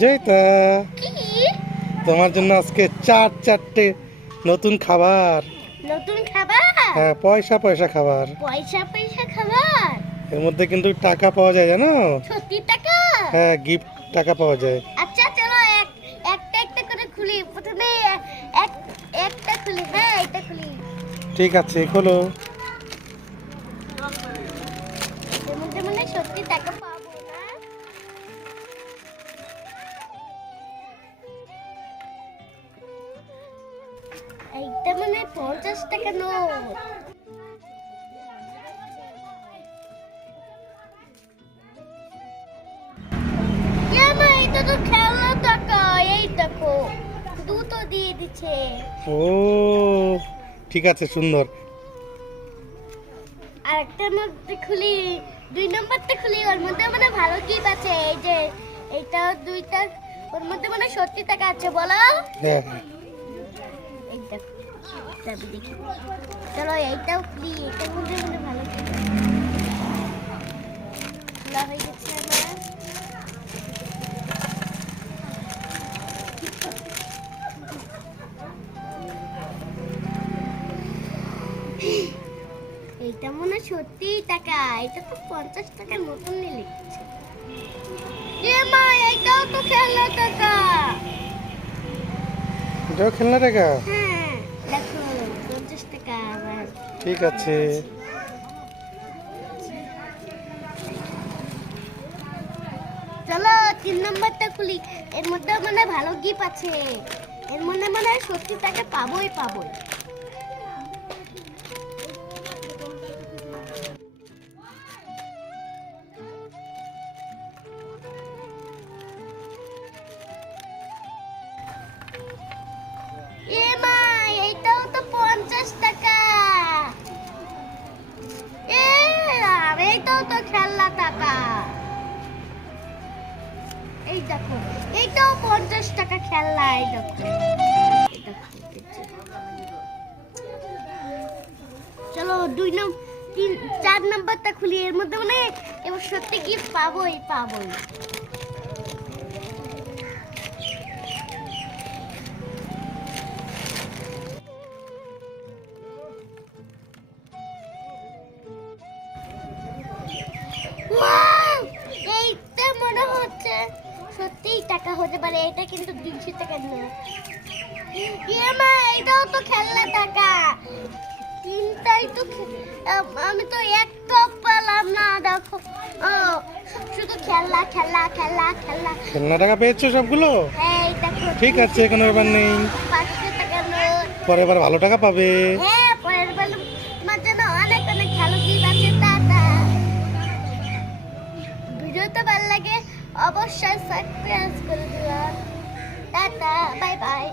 জয়িতা। তোমার জন্য আজকে চার চারটে নতুন খাবার। নতুন খাবার? হ্যাঁ পয়সা পয়সা খাবার। পয়সা পয়সা খাবার? এর মধ্যে কিন্তু টাকা পাওয়া যায় জানো? সত্যি টাকা? হ্যাঁ গিফট টাকা পাওয়া যায়। আচ্ছা চলো এক একটা একটা করে খুলি। প্রথমে এক একটা খুলি। হ্যাঁ এটা খুলি। ঠিক আছে খোলো। সত্যি টাকা এইটা মানে পঞ্চাশ টাকা নোট। এটা তো খেলনা টাকা এই দেখো দুটো দিয়ে দিচ্ছে। ও ঠিক আছে সুন্দর। মধ্যে খুলি দুই নম্বরটা খুলি ওর মধ্যে মানে ভালো গিফট আছে এই যে এইটা দুইটা ওর মধ্যে মানে সত্যি টাকা আছে বলো। হ্যাঁ। এই চাবি দেখি চলো এইটাও খুলি এটার মধ্যে ভালো খোলা হয়ে গেছে আমার এইটা মনে হয় সত্যিই টাকা। এটা তো পঞ্চাশ টাকার মতন লিখছে এ মা এইটাও তো খেলনা টাকা। এটাও খেলনা টাকা হ্যাঁ দেখো পঞ্চাশ টাকা আবার ঠিক আছে। চলো, তিন নম্বরটা খুলি। এর মধ্যে মানে ভালো গিফট আছে। এর মধ্যে মানে সত্যি তাকে পাবোই পাবোই। এই দেখো এইটাও পঞ্চাশ টাকা খেলনা, এই দেখো। চলো, দুই নম্বর তিন, চার নম্বরটা খুলি, এর মধ্যে মানে এবার সত্যি গিফট পাবোই পাবোই টাকা হতে পারে এটা কিন্তু দুইশো টাকা নোট ইয়ে মা এটাও তো খেলনা টাকা। তিনটাই তো আমি তো একটা পেলাম না দেখো। ও শুধু খেলনা খেলনা টাকা পেয়েছ সবগুলো? এই ঠিক আছে কোনো ব্যাপার নেই। পাঁচশো টাকা নোট পরে ভালো টাকা পাবে। হ্যাঁ পরের বার তোমার জন্য অনেক অনেক ভালো গিফট আছে টাটা। ভিডিওটা ভালো লাগে অবশ্যই সাবস্ক্রাইব করে দিও টাটা বাই বাই